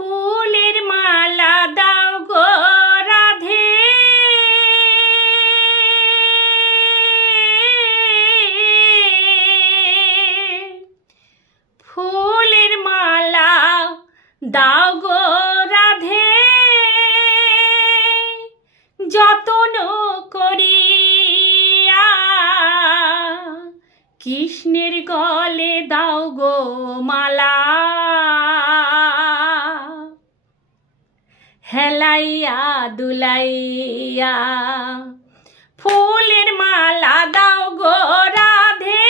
ফুলের মালা দাও গো রাধে। ফুলের মালা দাও গো রাধে। যতন করিয়া কৃষ্ণের গলে দাও গো মালা। দুলাইয়া, ফুলের মালা দাও গো রাধে।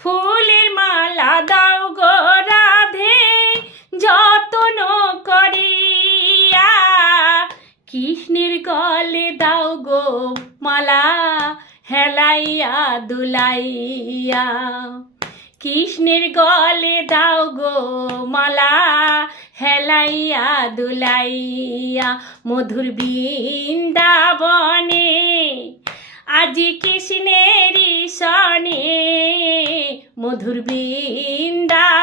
ফুলের মালা দাও গো রাধে, যতন করিয়া কৃষ্ণের গলে দাও গো মালা, হেলাইয়া দুলাইয়া। কৃষ্ণের গলে দাও গো মালা, হেলাইয়া দুলাইয়া মধুর বৃন্দাবনে। আজি কৃষ্ণেরই সনে মধুর বৃন্দাবনে।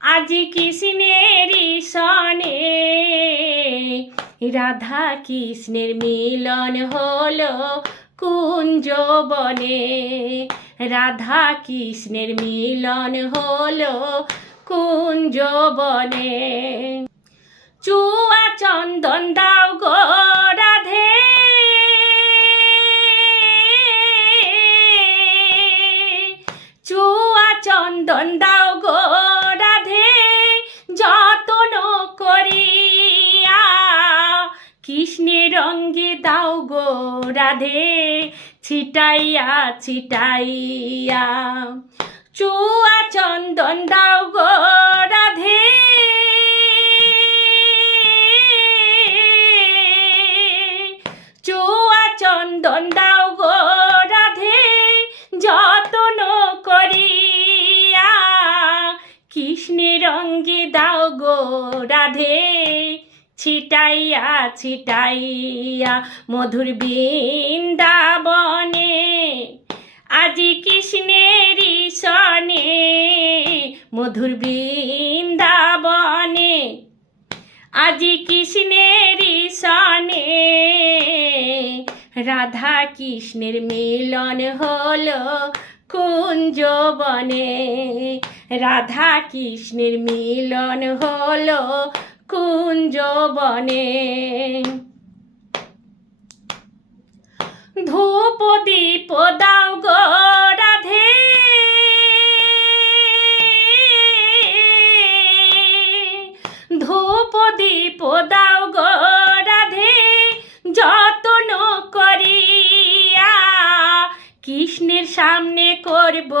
আজি কৃষ্ণেরই সনে রাধা কৃষ্ণের মিলন হলো কুঞ্জ বনে রাধা কৃষ্ণের মিলন হলো কুঞ্জ বনে। চুয়া চন্দন দাও গো রাধে। চুয়া চন্দন দাও গো রাধে, যতন করিয়া কৃষ্ণের রঙ্গে দাও গো রাধে। ছিটাইয়া ছিটাইয়া। চুয়া চন্দন দাও গো রাধে। চুয়া চন্দন দাও গো রাধে, যতন করিয়া। কৃষ্ণের রঙ্গে দাও গো রাধে, ছিটাইয়া ছিটাইয়া। মধুর বৃন্দাবনে মধুর বৃন্দাবনে, আজি কৃষ্ণেরই সনে রাধা কৃষ্ণের মিলন হলো কুঞ্জ বনে রাধা কৃষ্ণের মিলন হলো কুঞ্জ বনে ধূপ দীপ দাও গো দীপ দাও গো রাধে, যতন করিয়া কৃষ্ণের সামনে করব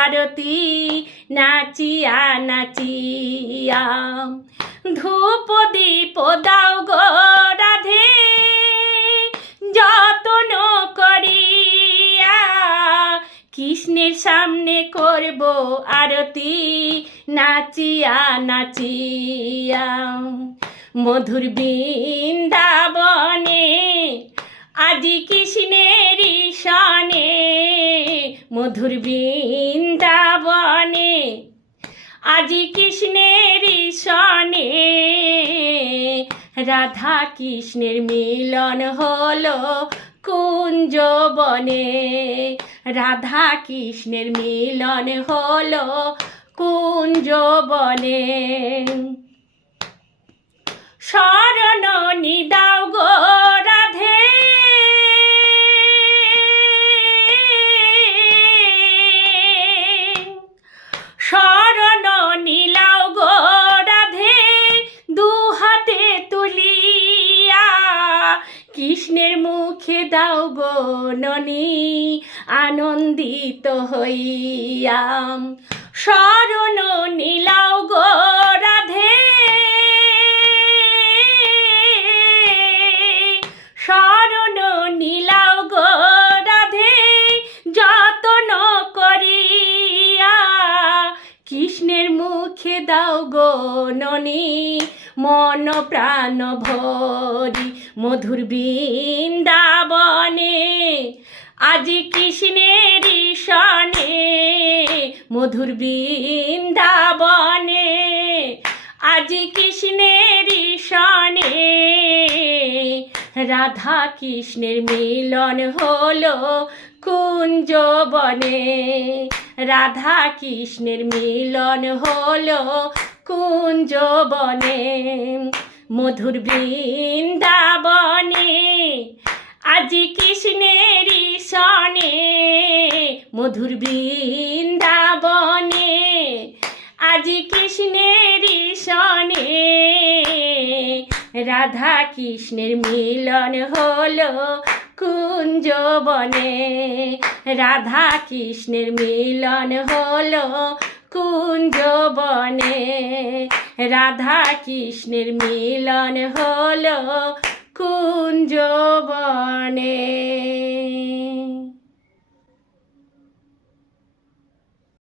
আরতি, নাচিয়া নাচিয়া। ধূপ দীপ দাও গো রাধে, যতন করিয়া কৃষ্ণের সামনে করব আরতি, নাচিয়া নাচিয়া। মধুর বৃন্দাবনে, আজি কৃষ্ণেরই সনে মধুর বৃন্দাবনে, আজি কৃষ্ণেরই সনে রাধা কৃষ্ণের মিলন হলো কুঞ্জ বনে রাধা কৃষ্ণের মিলন হলো কুঞ্জ বনে শরণ নিদাও গো রাধে। শরণ নীলাও গো রাধে, দু হাতে তুলিয়া কৃষ্ণের মুখে দাও গো ননি, আনন্দিত হইয়া শরণ নীলাও গো প্রাণ ভরি মধুর বৃন্দাবনে, আজি কৃষ্ণের সনে মধুর বৃন্দাবনে, আজি কৃষ্ণের সনে রাধা কৃষ্ণের মিলন হলো কুঞ্জ বনে রাধা কৃষ্ণের মিলন হলো কুঞ্জ বনে মধুর বৃন্দাবনে, আজি কৃষ্ণের সনে। মধুর বৃন্দাবনে, আজি কৃষ্ণের সনে। রাধা কৃষ্ণের মিলন হলো কুঞ্জ বনে রাধা কৃষ্ণের মিলন হলো কুঞ্জ বনে রাধা কৃষ্ণের মিলন হলো কুঞ্জ বনে।